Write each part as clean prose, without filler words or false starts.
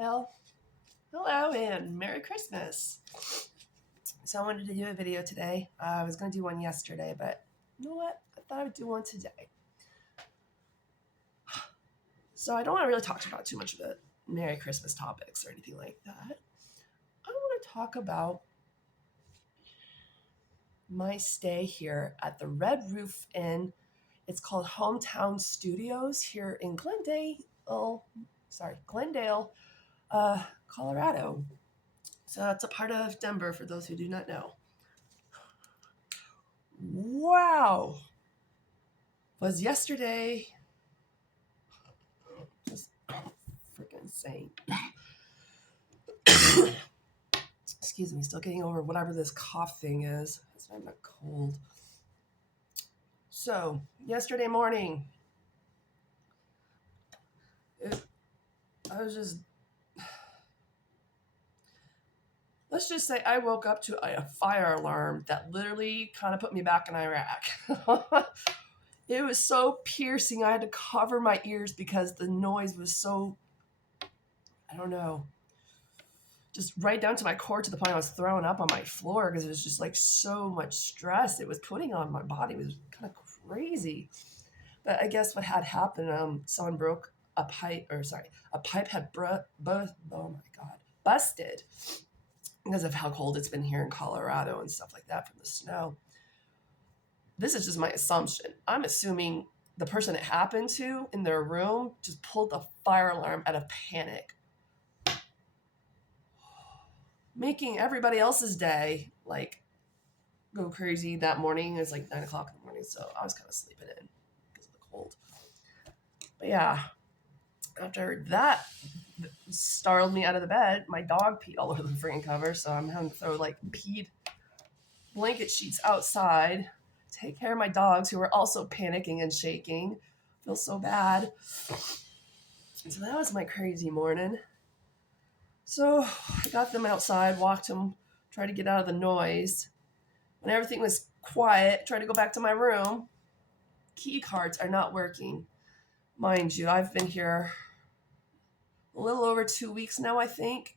Well, hello and Merry Christmas. So I wanted to do a video today. I was going to do one yesterday, but you know what? I thought I would do one today. So I don't want to really talk about too much of the Merry Christmas topics or anything like that. I want to talk about my stay here at the Red Roof Inn. It's called Home Towne Studios here in Glendale, Colorado. So that's a part of Denver for those who do not know. Wow. Was yesterday just freaking insane. Excuse me, still getting over whatever this cough thing is. I'm not cold. So, yesterday morning, let's just say I woke up to a fire alarm that literally kind of put me back in Iraq. It was so piercing. I had to cover my ears because the noise was so, I don't know, just right down to my core, to the point I was throwing up on my floor because it was just like so much stress it was putting on my body. It was kind of crazy. But I guess what had happened, someone broke a pipe, a pipe had busted because of how cold it's been here in Colorado and stuff like that from the snow. This is just my assumption. I'm assuming the person it happened to in their room just pulled the fire alarm out of panic, making everybody else's day like go crazy. That morning, it was like 9 o'clock in the morning, so I was kind of sleeping in because of the cold. But yeah, after that startled me out of the bed, my dog peed all over the freaking cover, so I'm having to throw like peed blanket sheets outside, take care of my dogs who were also panicking and shaking. Feel so bad. So that was my crazy morning. So I got them outside, walked them, tried to get out of the noise. When everything was quiet, tried to go back to my room. Key cards are not working. Mind you, I've been here a little over 2 weeks now, I think.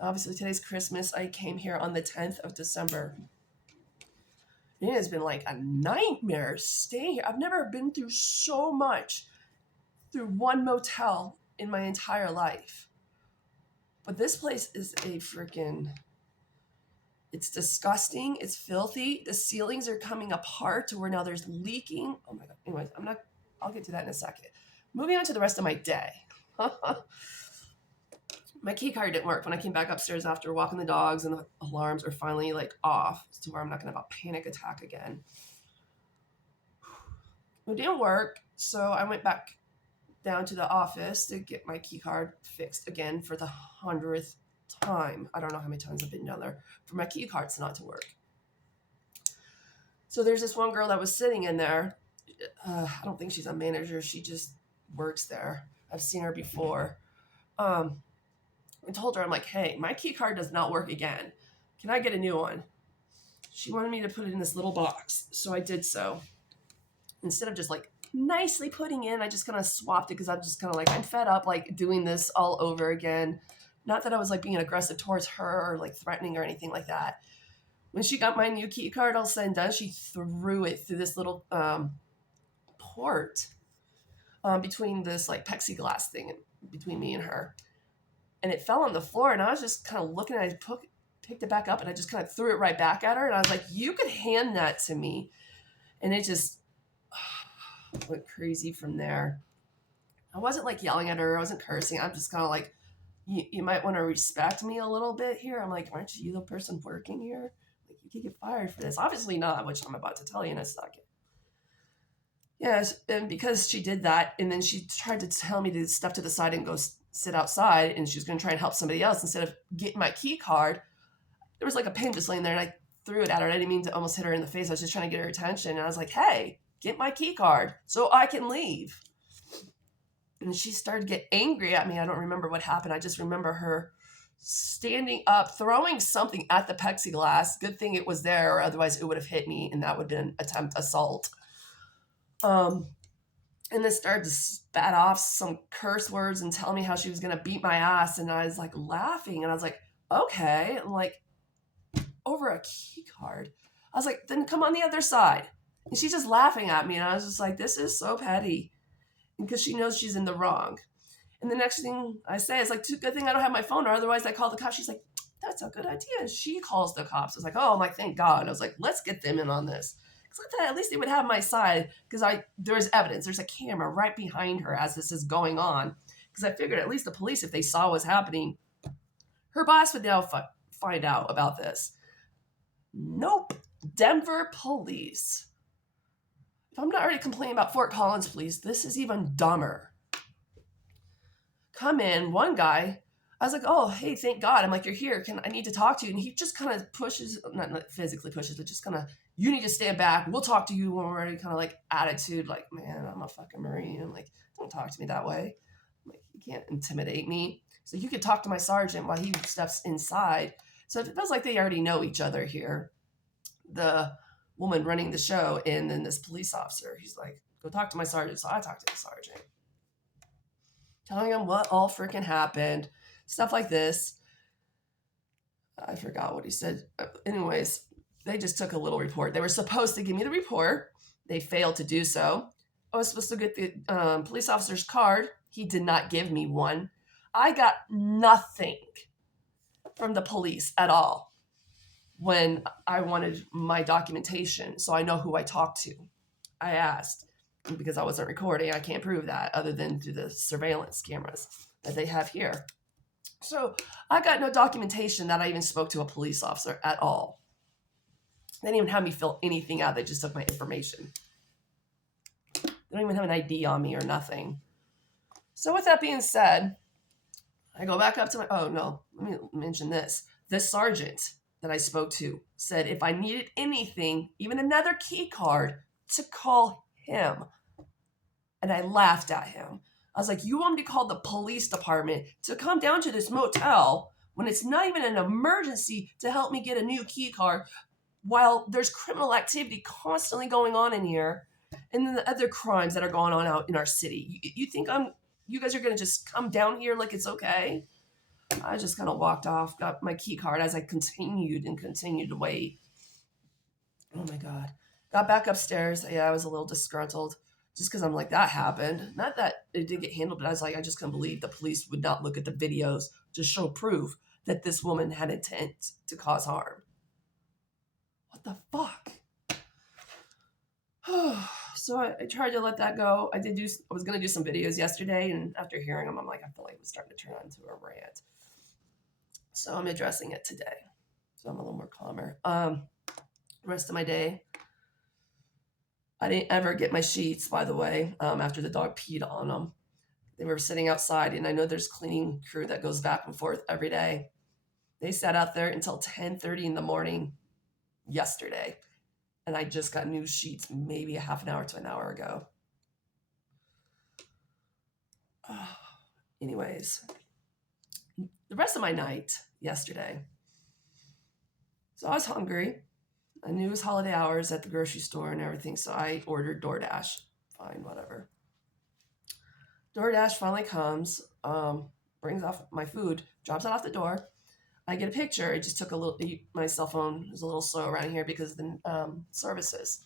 Obviously, today's Christmas. I came here on the 10th of December. It has been like a nightmare staying here. I've never been through so much through one motel in my entire life. But this place is a freaking... It's disgusting. It's filthy. The ceilings are coming apart to where now there's leaking. Oh my God. Anyways, I'll get to that in a second. Moving on to the rest of my day. My key card didn't work when I came back upstairs after walking the dogs, and the alarms are finally like off to where I'm not going to have a panic attack again. It didn't work. So I went back down to the office to get my key card fixed again for the 100th time. I don't know how many times I've been down there for my key cards not to work. So there's this one girl that was sitting in there. I don't think she's a manager. She just works there. I've seen her before. I told her, I'm like, hey, my key card does not work again. Can I get a new one? She wanted me to put it in this little box. So I did so. Instead of just like nicely putting in, I just kind of swapped it because I'm just kind of like, I'm fed up like doing this all over again. Not that I was like being aggressive towards her or like threatening or anything like that. When she got my new key card all said and done, she threw it through this little port between this like plexiglass thing between me and her. And it fell on the floor, and I was just kind of looking at it. I picked it back up, and I just kind of threw it right back at her. And I was like, you could hand that to me. And it just went crazy from there. I wasn't like yelling at her. I wasn't cursing. I'm just kind of like, you might want to respect me a little bit here. I'm like, aren't you the person working here? Like, you could get fired for this. Obviously not, which I'm about to tell you in a second. Yes, and because she did that, and then she tried to tell me to step to the side and go sit outside, and she was going to try and help somebody else instead of getting my key card. There was like a pin just laying there, and I threw it at her. I didn't mean to almost hit her in the face. I was just trying to get her attention, and I was like, hey, get my key card so I can leave. And she started to get angry at me. I don't remember what happened. I just remember her standing up, throwing something at the plexiglass. Good thing it was there, or otherwise it would have hit me, and that would have been an attempt assault. and then started to spat off some curse words and tell me how she was going to beat my ass. And I was like laughing, and I was like, okay. I'm like, over a key card. I was like, then come on the other side. And she's just laughing at me. And I was just like, this is so petty. Because she knows she's in the wrong. And the next thing I say is like, good thing I don't have my phone, or otherwise I call the cops. She's like, that's a good idea. And she calls the cops. I was like, oh, I'm like, thank God. I was like, let's get them in on this. Because I thought at least they would have my side, because there's evidence. There's a camera right behind her as this is going on. Because I figured at least the police, if they saw what was happening, her boss would now find out about this. Nope. Denver police. If I'm not already complaining about Fort Collins police, this is even dumber. Come in, one guy. I was like, oh, hey, thank God. I'm like, you're here. I need to talk to you. And he just kind of pushes, not physically pushes, but just kind of, you need to stand back. We'll talk to you when we're ready. Kind of like attitude, like, man, I'm a fucking Marine. I'm like, don't talk to me that way. I'm like, you can't intimidate me. So you could talk to my sergeant while he steps inside. So it feels like they already know each other here. The woman running the show and then this police officer, he's like, go talk to my sergeant. So I talked to the sergeant, telling him what all freaking happened, stuff like this. I forgot what he said. Anyways, they just took a little report. They were supposed to give me the report. They failed to do so. I was supposed to get the police officer's card. He did not give me one. I got nothing from the police at all when I wanted my documentation, so I know who I talked to. I asked, because I wasn't recording, I can't prove that other than through the surveillance cameras that they have here. So I got no documentation that I even spoke to a police officer at all. They didn't even have me fill anything out. They just took my information. They don't even have an ID on me or nothing. So with that being said, I go back up to let me mention this. This sergeant that I spoke to said if I needed anything, even another key card, to call him. And I laughed at him. I was like, you want me to call the police department to come down to this motel when it's not even an emergency to help me get a new key card while there's criminal activity constantly going on in here, and then the other crimes that are going on out in our city. You think you guys are going to just come down here like it's okay? I just kind of walked off, got my key card as I continued to wait. Oh my God. Got back upstairs. Yeah, I was a little disgruntled just because I'm like, that happened. Not that it did get handled, but I was like, I just couldn't believe the police would not look at the videos to show proof that this woman had intent to cause harm. What the fuck? So I tried to let that go. I was going to do some videos yesterday, and after hearing them, I'm like, I feel like it was starting to turn into a rant. So I'm addressing it today. So I'm a little more calmer. The rest of my day, I didn't ever get my sheets, by the way, after the dog peed on them. They were sitting outside, and I know there's cleaning crew that goes back and forth every day. They sat out there until 10:30 in the morning yesterday, and I just got new sheets maybe a half an hour to an hour ago. Anyways, the rest of my night yesterday. So I was hungry. I knew it was holiday hours at the grocery store and everything, so I ordered DoorDash. Fine, whatever. DoorDash finally comes, brings off my food, drops it off the door. I get a picture. It just took my cell phone was a little slow around here because of the services.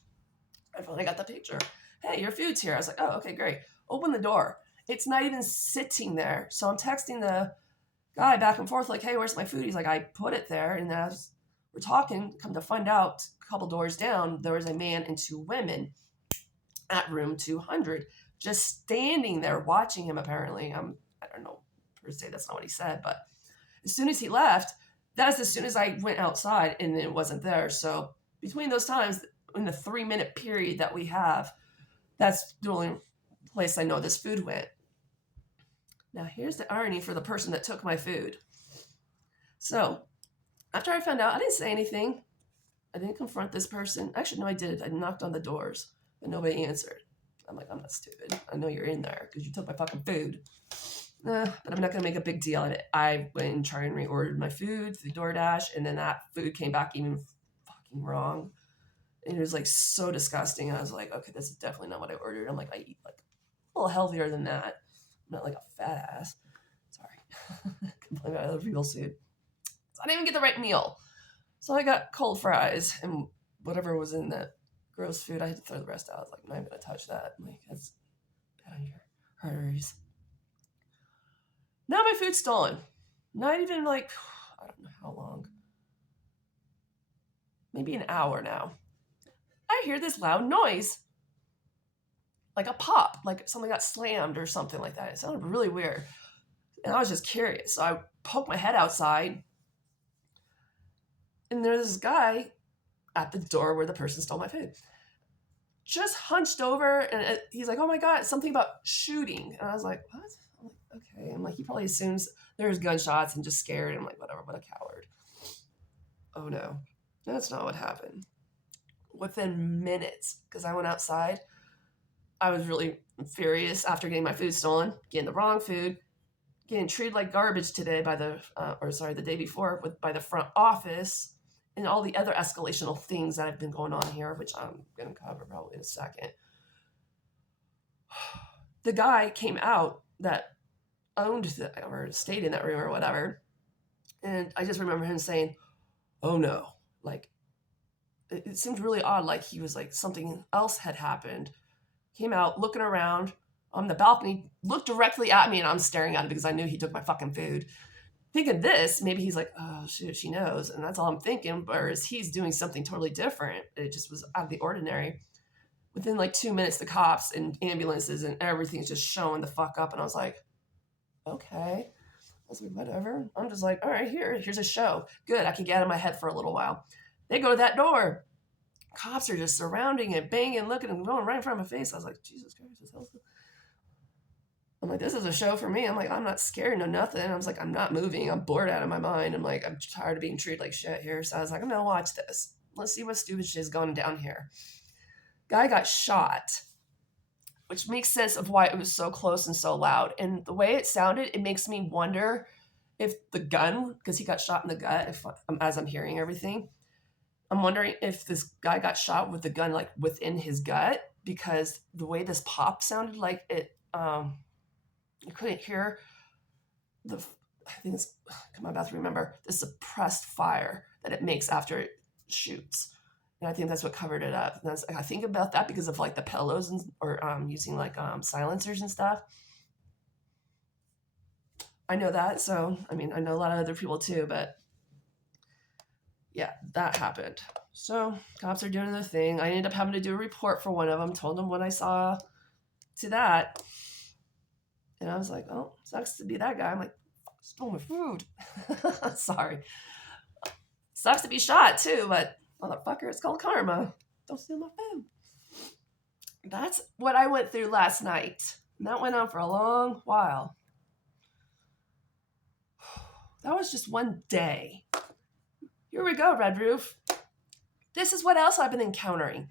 I finally got the picture. Hey, your food's here. I was like, oh, okay, great. Open the door. It's not even sitting there. So I'm texting the guy back and forth like, hey, where's my food? He's like, I put it there. And as we're talking, come to find out, a couple doors down, there was a man and two women at room 200 just standing there watching him, apparently. I don't know per se, that's not what he said, but as soon as he left, that's as soon as I went outside and it wasn't there. So between those times, in the 3-minute period that we have, that's the only place I know this food went. Now, here's the irony for the person that took my food. So after I found out, I didn't say anything. I didn't confront this person. Actually, no, I did. I knocked on the doors, but nobody answered. I'm like, I'm not stupid. I know you're in there because you took my fucking food. But I'm not going to make a big deal of it. I went and tried and reordered my food through DoorDash, and then that food came back even fucking wrong. And it was like so disgusting. And I was like, okay, this is definitely not what I ordered. I'm like, I eat like a little healthier than that. I'm not like a fat ass. Sorry. Complain about other people's food. So I didn't even get the right meal. So I got cold fries and whatever was in that gross food. I had to throw the rest out. I was like, I'm not even going to touch that. I'm like, that's bad on your arteries. Now my food's stolen. Not even like, I don't know how long. Maybe an hour now. I hear this loud noise. Like a pop, like something got slammed or something like that. It sounded really weird. And I was just curious. So I poked my head outside. And there's this guy at the door where the person stole my food. Just hunched over and he's like, oh my God, something about shooting. And I was like, what? I'm like, okay. I'm like, he probably assumes there's gunshots and just scared. I'm like, whatever, what a coward. Oh no, that's not what happened. Within minutes, because I went outside, I was really furious after getting my food stolen, getting the wrong food, getting treated like garbage today by the day before by the front office, and all the other escalational things that have been going on here, which I'm going to cover probably in a second. The guy came out that owned or stayed in that room or whatever, and I just remember him saying, oh no, like, it seemed really odd, like he was like something else had happened. Came out looking around on the balcony, looked directly at me, and I'm staring at him because I knew he took my fucking food. Thinking this, maybe he's like, oh shit, she knows, and that's all I'm thinking, whereas he's doing something totally different. It just was out of the ordinary. Within like 2 minutes, the cops and ambulances and everything's just showing the fuck up, and I was like, okay. I was like, whatever. I'm just like, all right, here's a show. Good, I can get out of my head for a little while. They go to that door. Cops are just surrounding it, banging, looking, and going right in front of my face. I was like, Jesus Christ, I'm like, this is a show for me. I'm like, I'm not scared, no nothing. I was like, I'm not moving. I'm bored out of my mind. I'm like, I'm tired of being treated like shit here. So I was like, I'm going to watch this. Let's see what stupid shit is going down here. Guy got shot, which makes sense of why it was so close and so loud. And the way it sounded, it makes me wonder if the gun, because he got shot in the gut, as I'm hearing everything, I'm wondering if this guy got shot with the gun like within his gut, because the way this pop sounded, like it, you couldn't hear I think it's, I'm about to remember, the suppressed fire that it makes after it shoots. And I think that's what covered it up. And I think about that because of like the pillows or using like silencers and stuff. I know that. So, I mean, I know a lot of other people too, but yeah, that happened. So cops are doing their thing. I ended up having to do a report for one of them, told them what I saw to that. And I was like, oh, sucks to be that guy. I'm like, stole my food. Sorry. Sucks to be shot too, but motherfucker, it's called karma. Don't steal my food. That's what I went through last night. And that went on for a long while. That was just one day. Here we go, Red Roof. This is what else I've been encountering.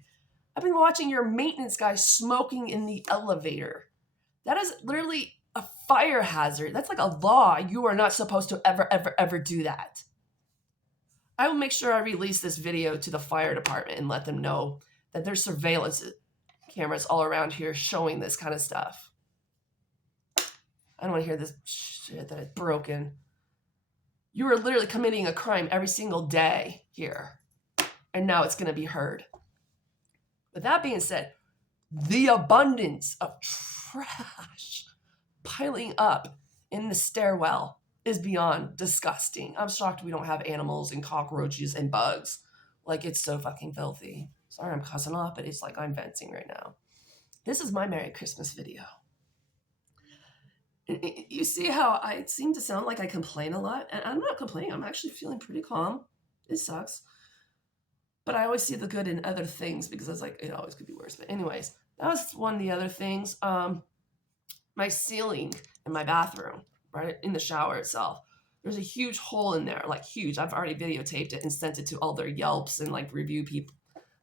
I've been watching your maintenance guy smoking in the elevator. That is literally a fire hazard. That's like a law. You are not supposed to ever do that. I will make sure I release this video to the fire department and let them know that there's surveillance cameras all around here showing this kind of stuff. I don't want to hear this shit that it's broken. You are literally committing a crime every single day here. And now it's going to be heard. With that being said, the abundance of trash piling up in the stairwell is beyond disgusting. I'm shocked we don't have animals and cockroaches and bugs. Like, it's so fucking filthy. Sorry I'm cussing off, but it's like I'm venting right now. This is my Merry Christmas video. You see how I seem to sound like I complain a lot? And I'm not complaining. I'm actually feeling pretty calm. It sucks. But I always see the good in other things because I was like, it always could be worse. But anyways, that was one of the other things. My ceiling in my bathroom, right in the shower itself, there's a huge hole in there, like huge. I've already videotaped it and sent it to all their Yelps and like review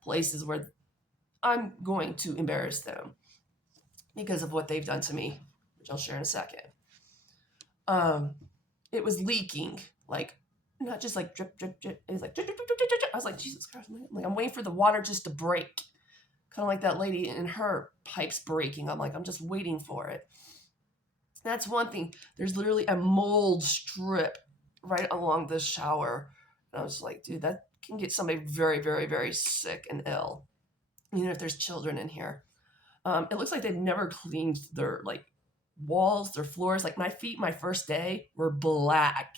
places where I'm going to embarrass them because of what they've done to me, which I'll share in a second. It was leaking, like not just like drip. It was like drip. I was like, Jesus Christ, I'm waiting for the water just to break. Kind of like that lady and her pipes breaking. I'm like, I'm just waiting for it. That's one thing. There's literally a mold strip right along the shower. And I was like, dude, that can get somebody very, very, very sick and ill. Even if there's children in here. It looks like they've never cleaned their like walls, their floors. Like my feet, my first day were black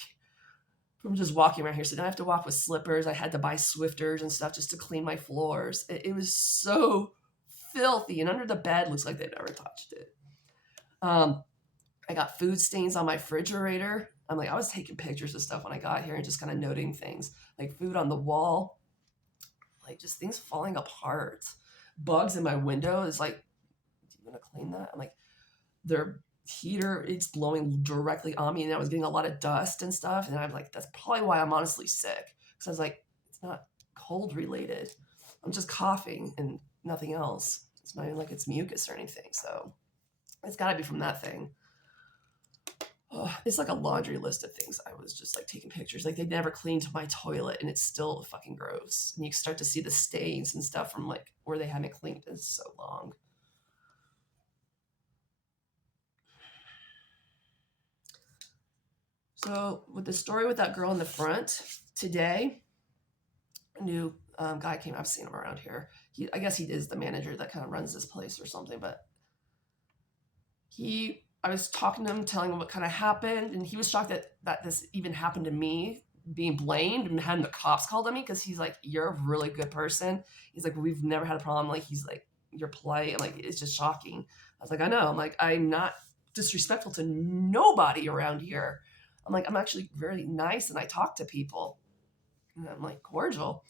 from just walking around here. So now I have to walk with slippers. I had to buy Swifters and stuff just to clean my floors. It was so filthy. And under the bed looks like they've never touched it. I got food stains on my refrigerator. I'm like, I was taking pictures of stuff when I got here and just kind of noting things like food on the wall, like just things falling apart. Bugs in my window is like, do you want to clean that? I'm like, their heater, it's blowing directly on me, and I was getting a lot of dust and stuff. And I'm like, that's probably why I'm honestly sick. Because I was like, it's not cold related. I'm just coughing and nothing else. It's not even like it's mucus or anything. So it's got to be from that thing. Oh, it's like a laundry list of things. I was just like taking pictures. Like they never cleaned my toilet and it's still fucking gross. And you start to see the stains and stuff from like where they haven't cleaned in so long. So with the story with that girl in the front today, a new guy came. I've seen him around here. I guess he is the manager that kind of runs this place or something. But I was talking to him, telling him what kind of happened, and he was shocked that this even happened to me, being blamed and having the cops called on me, because he's like, you're a really good person. He's like, we've never had a problem. Like, he's like, you're polite. And like, it's just shocking. I was like, I know. I'm like, I'm not disrespectful to nobody around here. I'm like, I'm actually very nice and I talk to people. And I'm like cordial.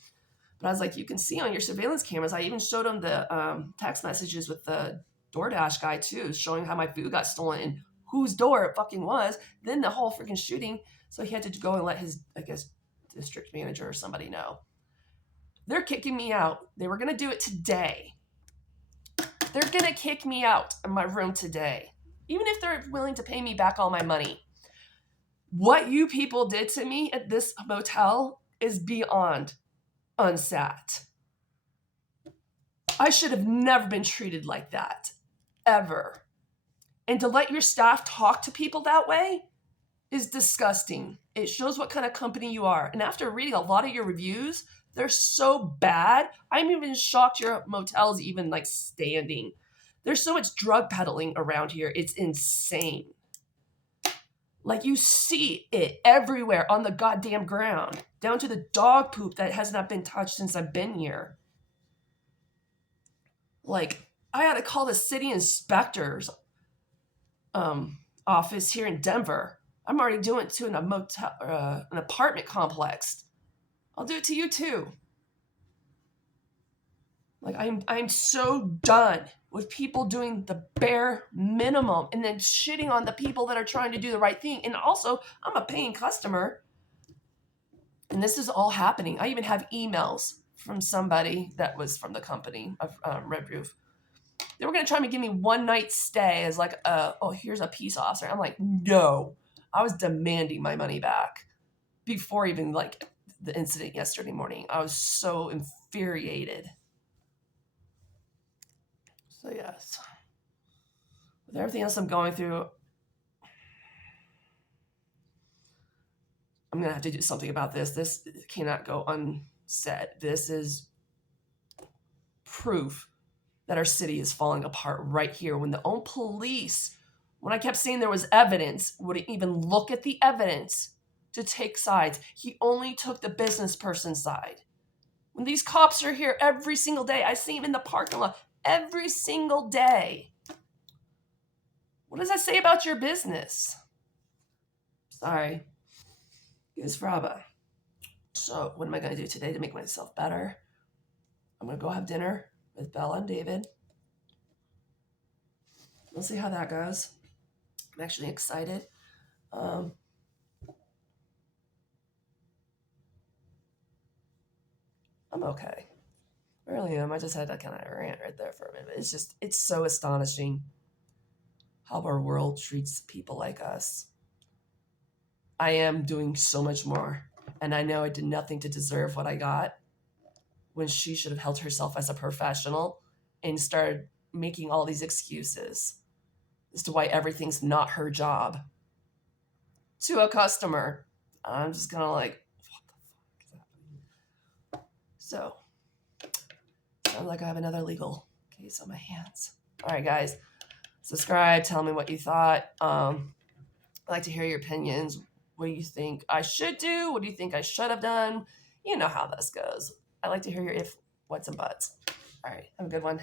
But I was like, you can see on your surveillance cameras, I even showed him the text messages with the DoorDash guy too, showing how my food got stolen and whose door it fucking was. Then the whole freaking shooting. So he had to go and let his, I guess, district manager or somebody know. They're kicking me out. They were going to do it today. They're going to kick me out of my room today. Even if they're willing to pay me back all my money. What you people did to me at this motel is beyond unsat. I should have never been treated like that. Ever. And to let your staff talk to people that way is disgusting. It shows what kind of company you are. And after reading a lot of your reviews, they're so bad. I'm even shocked your motel's even like standing. There's so much drug peddling around here. It's insane. Like you see it everywhere on the goddamn ground, down to the dog poop that has not been touched since I've been here. Like, I had to call the city inspector's office here in Denver. I'm already doing it to an apartment complex. I'll do it to you too. Like, I'm so done with people doing the bare minimum and then shitting on the people that are trying to do the right thing. And also, I'm a paying customer. And this is all happening. I even have emails from somebody that was from the company of Red Roof. They were going to try to give me one night stay as like, here's a peace officer. I'm like, no. I was demanding my money back before even like the incident yesterday morning. I was so infuriated. So yes, with everything else I'm going through, I'm going to have to do something about this. This cannot go unsaid. This is proof that our city is falling apart right here. When the own police, when I kept saying there was evidence, wouldn't even look at the evidence to take sides. He only took the business person's side. When these cops are here every single day, I see him in the parking lot every single day. What does that say about your business? Sorry. It's Fraba. So what am I going to do today to make myself better? I'm going to go have dinner with Bella and David. We'll see how that goes. I'm actually excited. I'm okay. I really am. I just had to kind of rant right there for a minute. It's so astonishing how our world treats people like us. I am doing so much more. And I know I did nothing to deserve what I got when she should have held herself as a professional. and started making all these excuses as to why everything's not her job to a customer. I'm just kind of like, what the fuck is happening? So, sounds like I have another legal case on my hands. All right, guys, subscribe. Tell me what you thought. I'd like to hear your opinions. What do you think I should do? What do you think I should have done? You know how this goes. I like to hear your if, whats, and buts. All right, have a good one.